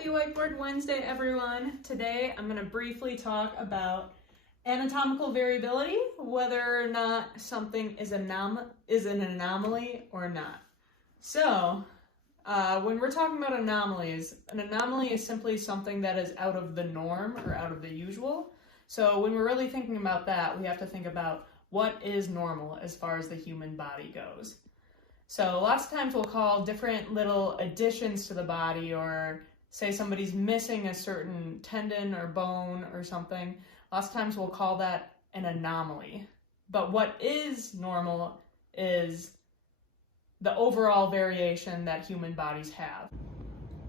Happy Whiteboard Wednesday, everyone. Today I'm going to briefly talk about anatomical variability, whether or not something is an anomaly or not. So, when we're talking about anomalies, an anomaly is simply something that is out of the norm or out of the usual. So when we're really thinking about that, we have to think about what is normal as far as the human body goes. So lots of times we'll call different little additions to the body, or say somebody's missing a certain tendon or bone or something, lots of times we'll call that an anomaly. But what is normal is the overall variation that human bodies have.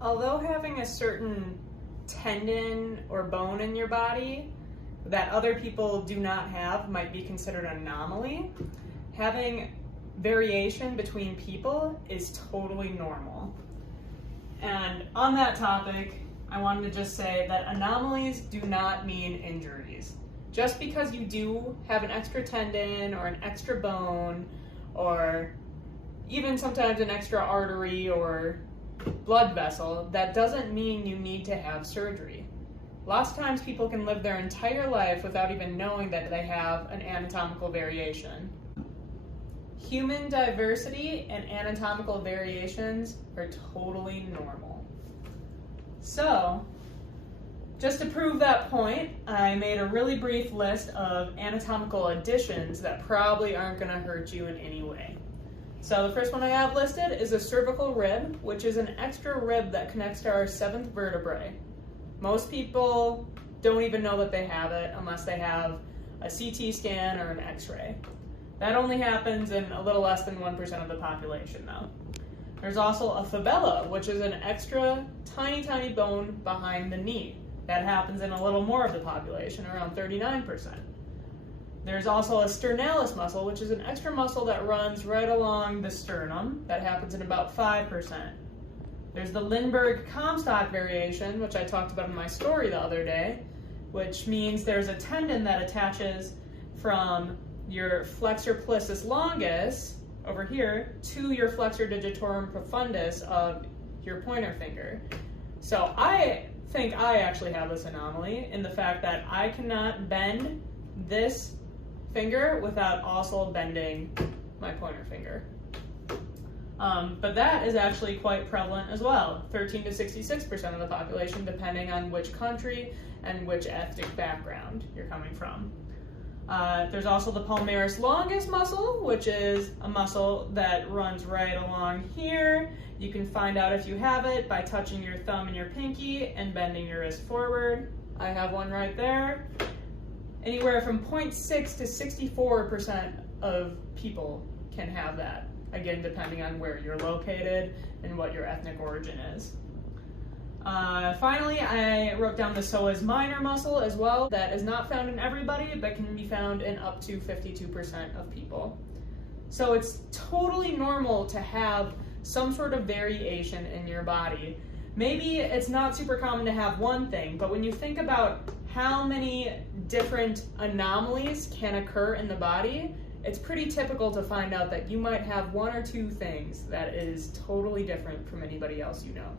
Although having a certain tendon or bone in your body that other people do not have might be considered an anomaly, having variation between people is totally normal. And on that topic, I wanted to just say that anomalies do not mean injuries. Just because you do have an extra tendon or an extra bone, or even sometimes an extra artery or blood vessel, that doesn't mean you need to have surgery. Lots of times people can live their entire life without even knowing that they have an anatomical variation. Human diversity and anatomical variations are totally normal. So, just to prove that point, I made a really brief list of anatomical additions that probably aren't going to hurt you in any way. So the first one I have listed is a cervical rib, which is an extra rib that connects to our 7th vertebrae. Most people don't even know that they have it unless they have a CT scan or an X-ray. That only happens in a little less than 1% of the population though. There's also a fibella, which is an extra tiny bone behind the knee. That happens in a little more of the population, around 39%. There's also a sternalis muscle, which is an extra muscle that runs right along the sternum. That happens in about 5%. There's the Lindbergh-Comstock variation, which I talked about in my story the other day, which means there's a tendon that attaches from your flexor pollicis longus over here to your flexor digitorum profundus of your pointer finger. So I think I actually have this anomaly in the fact that I cannot bend this finger without also bending my pointer finger. But that is actually quite prevalent as well, 13 to 66% of the population, depending on which country and which ethnic background you're coming from. There's also the palmaris longus muscle, which is a muscle that runs right along here. You can find out if you have it by touching your thumb and your pinky and bending your wrist forward. I have one right there. Anywhere from 0.6 to 64% of people can have that, again, depending on where you're located and what your ethnic origin is. Finally, I wrote down the psoas minor muscle as well. That is not found in everybody, but can be found in up to 52% of people. So it's totally normal to have some sort of variation in your body. Maybe it's not super common to have one thing, but when you think about how many different anomalies can occur in the body, it's pretty typical to find out that you might have one or two things that is totally different from anybody else you know.